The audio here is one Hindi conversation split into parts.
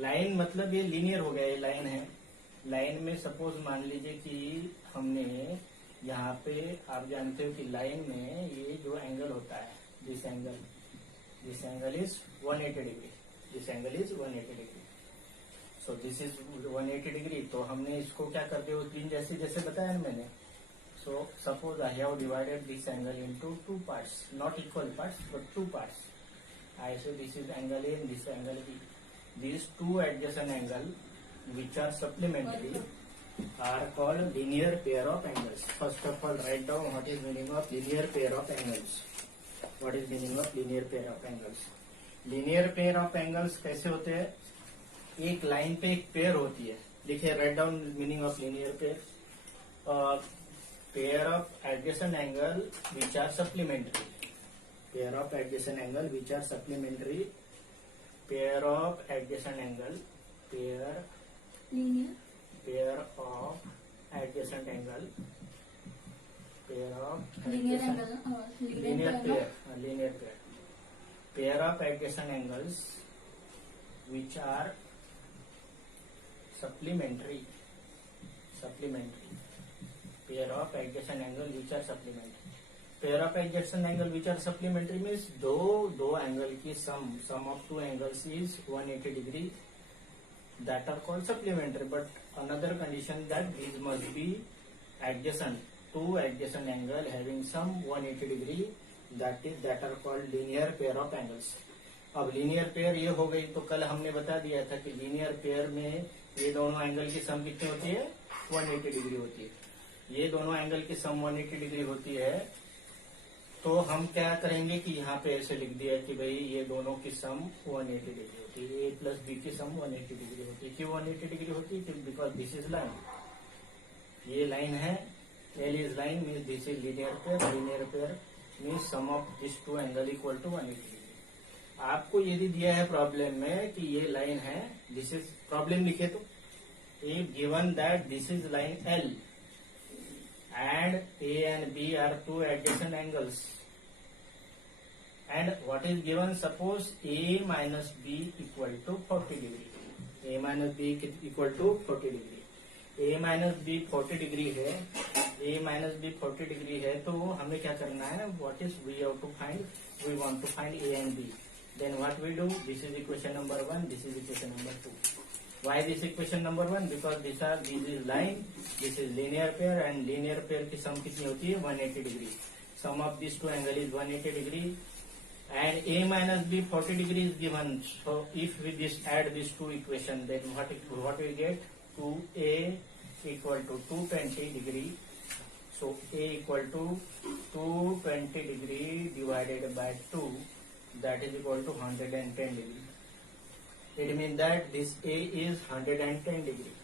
लाइन मतलब ये लीनियर हो गया, ये लाइन है। लाइन में सपोज मान लीजिए कि हमने यहाँ पे, आप जानते हो कि लाइन में ये जो एंगल होता है, this angle is 180 degree, this angle is 180 degree. So this is 180 degree. तो हमने इसको क्या कर दिया, उस दिन जैसे जैसे बताया ना मैंने। So suppose I have divided this angle into two parts, not equal parts but two parts. I say this is angle A and this angle B. These two adjacent angle which are supplementary are called linear pair of angles. First of all, write down what is meaning of linear pair of angles. What is meaning of linear pair of angles? Linear pair of angles कैसे होते हैं? एक लाइन पे एक पेयर होती है। देखिए, write down meaning of linear pair. Pair of adjacent angle which are supplementary. Pair of adjacent angle which are supplementary. Pair of adjacent angle. Pair of adjacent angle. Pair of linear pair. Pair of adjacent angles which are supplementary. Pair of adjacent angle which are supplementary. Pair of adjacent angle which are supplementary means दो एंगल की sum of two angles is 180 degree, that are called supplementary. But another condition that these must be adjacent, two adjacent angle having sum 180 degree, that are called linear pair of angles. अब लीनियर पेयर ये हो गई। तो कल हमने बता दिया था कि लीनियर पेयर में ये दोनों एंगल की सम कितनी होती है, 180 डिग्री होती है। ये दोनों एंगल की सम 180 डिग्री होती है। तो हम क्या करेंगे कि यहाँ पे ऐसे लिख दिया कि भाई ये दोनों की सम 180 डिग्री होती है, ए प्लस बी की सम 180 डिग्री होती है। क्यों 180 डिग्री होती है? बिकॉज दिस इज लाइन, ये लाइन है, L is line means this is linear pair means sum of this two angle equal to 180 degree. आपको यदि दिया है प्रॉब्लम में कि ये लाइन है, दिस इज प्रॉब्लम लिखे तो if given that this is line L and A and B are two adjacent angles, and what is given, suppose A minus B equal to 40 degree, A minus B equal to 40 degree, A minus B 40 degree है, A minus B 40 degree है। तो हमें क्या करना है, what is we have to find, we want to find A and B, then what we do, this is equation number 1, this is equation number 2. Why this equation number 1? Because this is line, this is linear pair, and linear pair की sum कितनी होती है, 180 degree. Sum of these two angle is 180 degree, and A minus B 40 degree is given. So if we add these two equation, then what we get, 2A equal to 220 degree. So A equal to 220 degree divided by 2, that is equal to 110 degree. It means that this A is 110 degree.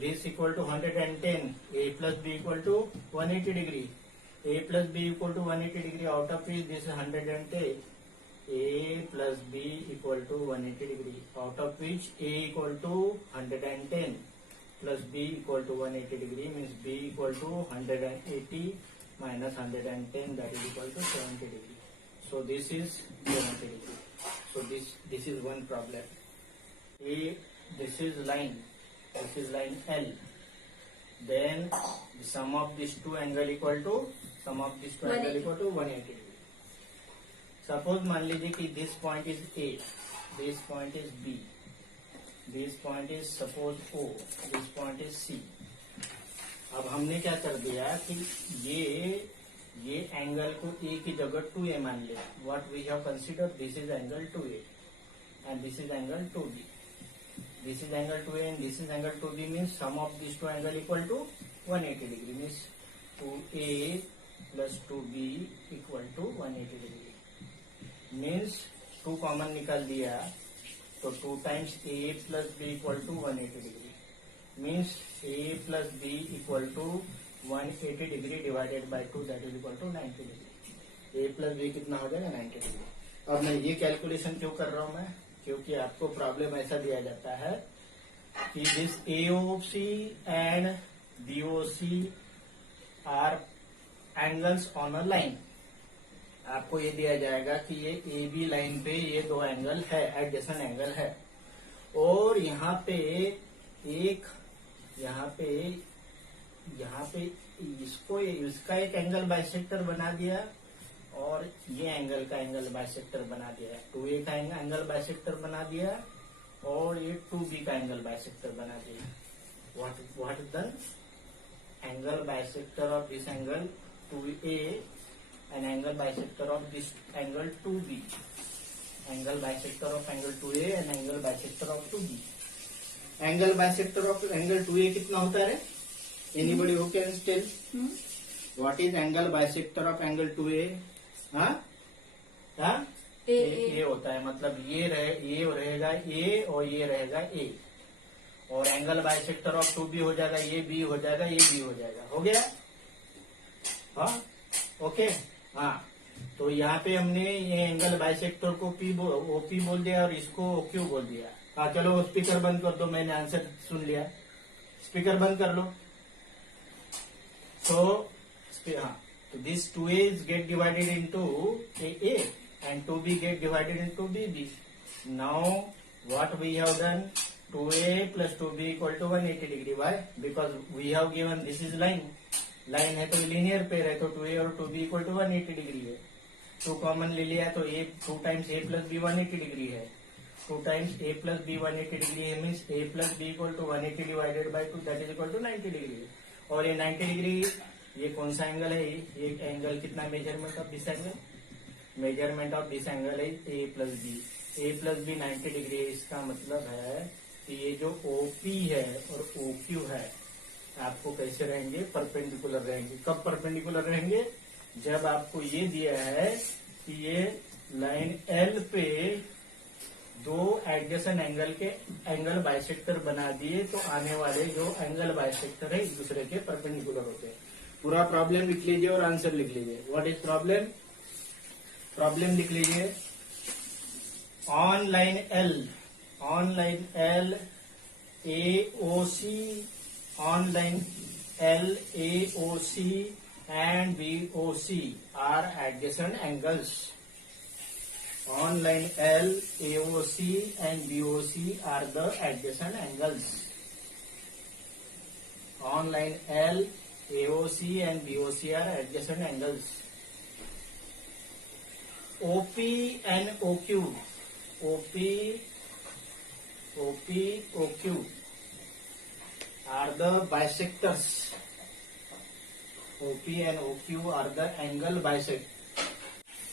This equal to 110. A plus B equal to 180 degree. A plus B equal to 180 degree. Out of which this is 110. A plus B equal to 180 degree. Out of which A equal to 110 plus B equal to 180 degree means B equal to 180 minus 110, that is equal to 70 degree. So this is 70 degree. So this is one problem. This is line L. Then the sum of these two angle equal to 180 degree. Suppose मान लीजिए कि this point is A, this point is B, this point is suppose O, this point is C. अब हमने क्या कर दिया कि ये एंगल को A की जगह 2A मान लिया। What we have considered, this is angle 2A and this is angle 2B. This is angle 2A and this is angle 2B means sum of these two angle equal to 180 degree means 2A plus 2B equal to 180 degree. Means 2 common निकाल दिया तो 2 times A plus B equal to 180 degree. Means A plus B equal to 180 degree divided by 2, that is equal to 90 degree. A plus B कितना हो जाएगा, 90 डिग्री। और मैं ये कैलकुलेशन क्यों कर रहा हूं मैं, क्योंकि आपको प्रॉब्लम ऐसा दिया जाता है कि this AOC and BOC are angles on a line. आपको ये दिया जाएगा कि ये AB लाइन पे ये दो एंगल है, एडजेसेंट एंगल है, और यहाँ पे इसको इसका एक एंगल बाइसेक्टर बना दिया और ये एंगल का एंगल बाइसेक्टर बना दिया। 2A का एंगल बाइसेक्टर बना दिया और ये 2B का एंगल बाइसेक्टर बना दिया। What is the angle bisector of this angle 2A and angle bisector of this angle 2B. Angle bisector of angle 2A and angle bisector of 2B. Angle bisector of angle 2A कितना होता है? Anybody who can tell? What is angle bisector of angle 2A? हाँ? A होता है, मतलब ये रहेगा A और ये रहेगा A। और एंगल बाइसेक्टर ऑफ 2B हो जाएगा, ये B हो जाएगा, ये B हो जाएगा। हो गया? हाँ, ओके। हाँ, तो यहाँ पे हमने ये एंगल बाइसेक्टर को OP बोल दिया और इसको OQ बोल दिया। हाँ, चलो स्पीकर बंद कर दो, मैंने आंसर सुन लिया। स्पीकर बंद कर लो। हाँ, तो this 2A gate divided into A and 2B get divided into BB. Now what we have done, 2A plus 2B equal to 180 degree. Why? Because we have given this is line है तो लीनियर पेयर है, तो 2A और 2B इक्वल टू 180 डिग्री है। 2 कॉमन ले लिया तो 2 times A plus B 180 degree है। 2 times A plus B 180 degree है, means A plus B equal to 180 divided by 2 that is equal to 90 degree. और ये 90 डिग्री ये कौन सा एंगल है? ये एंगल कितना measurement of this angle? Measurement of this angle है A plus B। A plus B 90 degree है। इसका मतलब है कि ये जो OP है और OQ है आपको कैसे रहेंगे? परपेंडिकुलर रहेंगे। कब परपेंडिकुलर रहेंगे? जब आपको ये दिया है कि ये लाइन L पे दो एडजेसेंट एंगल के एंगल बाइसेक्टर बना दिए तो आने वाले जो एंगल बाइसेक्टर है एक दूसरे के परपेंडिकुलर होते हैं। पूरा प्रॉब्लम लिख लीजिए और आंसर लिख लीजिए। What is problem? प्रॉब्लम लिख लीजिए। On line L AOC on line L, AOC and BOC are adjacent angles. On line L, AOC and BOC are the adjacent angles. On line L, AOC and BOC are adjacent angles. OP and OQ are the bisectors. OP and OQ are the angle bisect.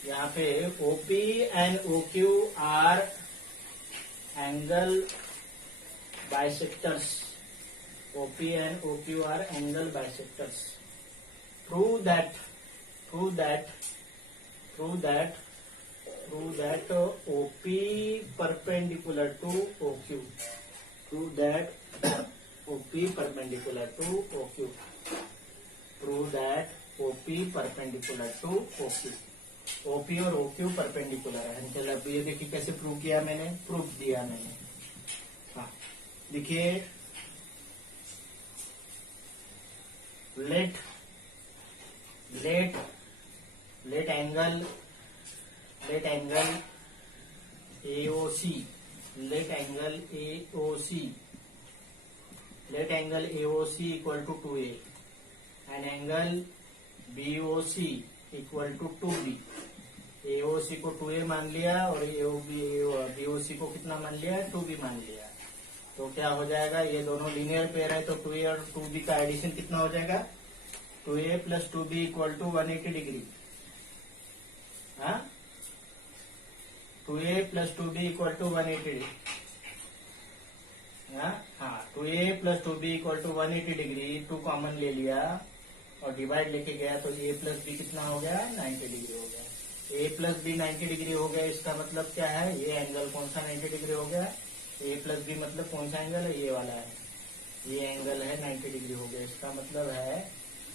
यहाँ पे OP and OQ are angle bisectors. OP and OQ are angle bisectors. Prove that OP perpendicular to OQ. Prove that OP perpendicular to OQ. Prove that OP perpendicular to OQ. OP और OQ परपेंडिकुलर है। चलो अब ये देखिए कैसे प्रूव किया मैंने, प्रूफ दिया मैंने। हाँ देखिए, let angle AOC, let angle AOC equal to 2A and angle BOC equal to 2B. AOC को 2A मान लिया और BOC को कितना मान लिया? 2B मान लिया। तो क्या हो जाएगा? ये दोनों लीनियर पेयर है तो 2A और 2B का एडिशन कितना हो जाएगा? 2A plus 2B equal to 180 degree. हाँ, 2A plus 2B equal to 180 degree. हाँ, 2A plus 2B equal to 180 degree. 2 common ले लिया और डिवाइड लेके गया तो A प्लस B कितना हो गया? 90 डिग्री हो गया। A प्लस B 90 डिग्री हो गया। इसका मतलब क्या है? ये एंगल कौन सा 90 डिग्री हो गया? A प्लस B मतलब कौन सा एंगल है? ये वाला है। ये एंगल है 90 डिग्री हो गया। इसका मतलब है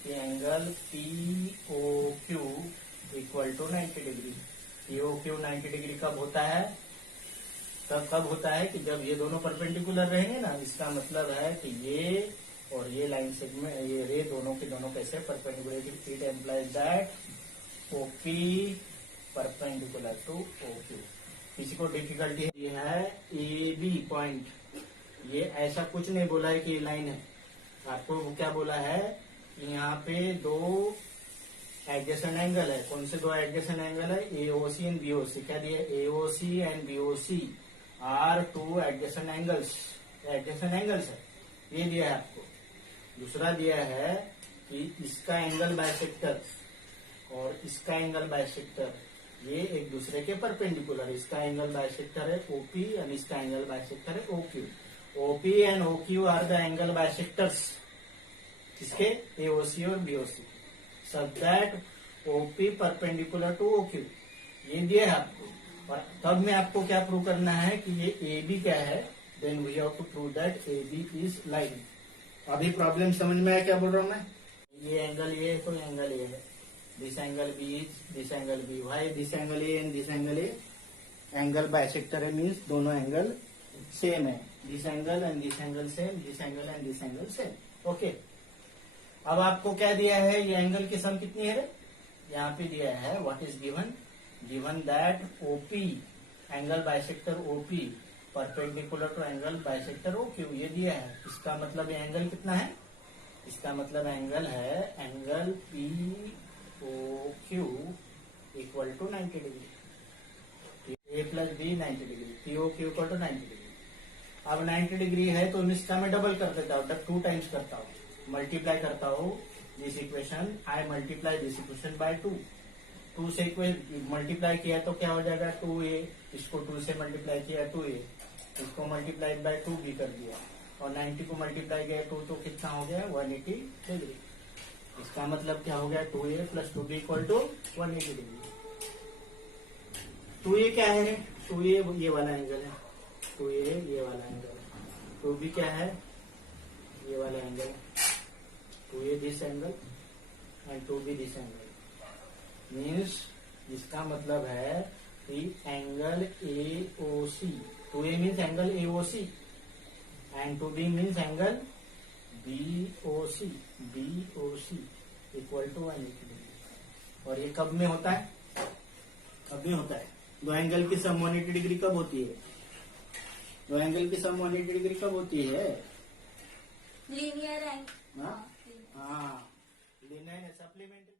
कि angle POQ equal to 90 degree. POQ 90 degree कब होता है? कब होता है कि जब ये दोनों परपेंडिकुलर रहेंगे ना। इसका मतलब है कि ये और ये लाइन सेगमेंट, ये रे दोनों के दोनों कैसे perpendicular. It implies that OP perpendicular to OQ। किसी को डिफिकल्टी है AB पॉइंट ये ऐसा कुछ नहीं बोला है कि ये लाइन है, आपको क्या बोला है कि यहाँ पे दो एडजेसेंट एंगल है। कौन से दो एडजेसेंट एंगल है? AOC and BOC. क्या दिया? AOC and BOC are two adjacent angles. Adjacent angles है, ये दिया है आपको। दूसरा दिया है कि इसका एंगल बाइसेक्टर और इसका एंगल बाइसेक्टर ये एक दूसरे के परपेंडिकुलर। इसका एंगल बाइसेक्टर है ओपी एंड इसका एंगल बाइसेक्टर है OQ. OP and OQ are the angle bisectors किसके? एओसी और बीओसी। सब that OP perpendicular to OQ, ये दिया है आपको। और तब में आपको क्या प्रूव करना है कि ये ए बी क्या है, then we have to prove that A B is line. अभी प्रॉब्लम समझ में आया क्या बोल रहा हूं मैं? ये एंगल ये है तो एंगल ये है, this angle B is this angle B. Why this angle A and this angle A? Angle bisector है मीन्स दोनों एंगल सेम है। This angle and this angle same, this angle and this angle same. Okay, अब आपको क्या दिया है? ये एंगल की सम कितनी है? यहाँ पे दिया है what is given, given that OP angle bisector OP perpendicular to angle bisector OQ, ये दिया है। इसका मतलब ये एंगल कितना है? इसका मतलब एंगल है angle P O Q equal to 90 degree. A plus B 90 degree, P O Q equal to 90 degree. अब 90 डिग्री है तो इसका मैं डबल कर देता हूँ, 2 टाइम्स करता हूँ, मल्टीप्लाई करता हूँ this equation. I multiply this equation by 2। 2 से मल्टीप्लाई किया तो क्या हो जाएगा? 2a। इसको 2 से मल्टीप्लाई किया 2a, इसको मल्टीप्लाई बाय 2 भी कर दिया, और 90 को मल्टीप्लाई किया 2 तो कितना हो गया? 180 डिग्री। इसका मतलब क्या हो गया? 2a plus 2b equal to 180 degree. 2a क्या है? 2a ये वाला एंगल है, 2a ये वाला एंगल है। 2b क्या है? ये वाला एंगल है। 2a this angle and 2b this angle. Means इसका मतलब है कि angle AOC, 2a means angle AOC and 2b means angle BOC equal to 180 degree. और ये कब में होता है? कब में होता है? दो एंगल की सम 180 डिग्री कब होती है? दो एंगल की सम 180 डिग्री कब होती है? Linear angle. हाँ, लीनियर सप्लीमेंट्री।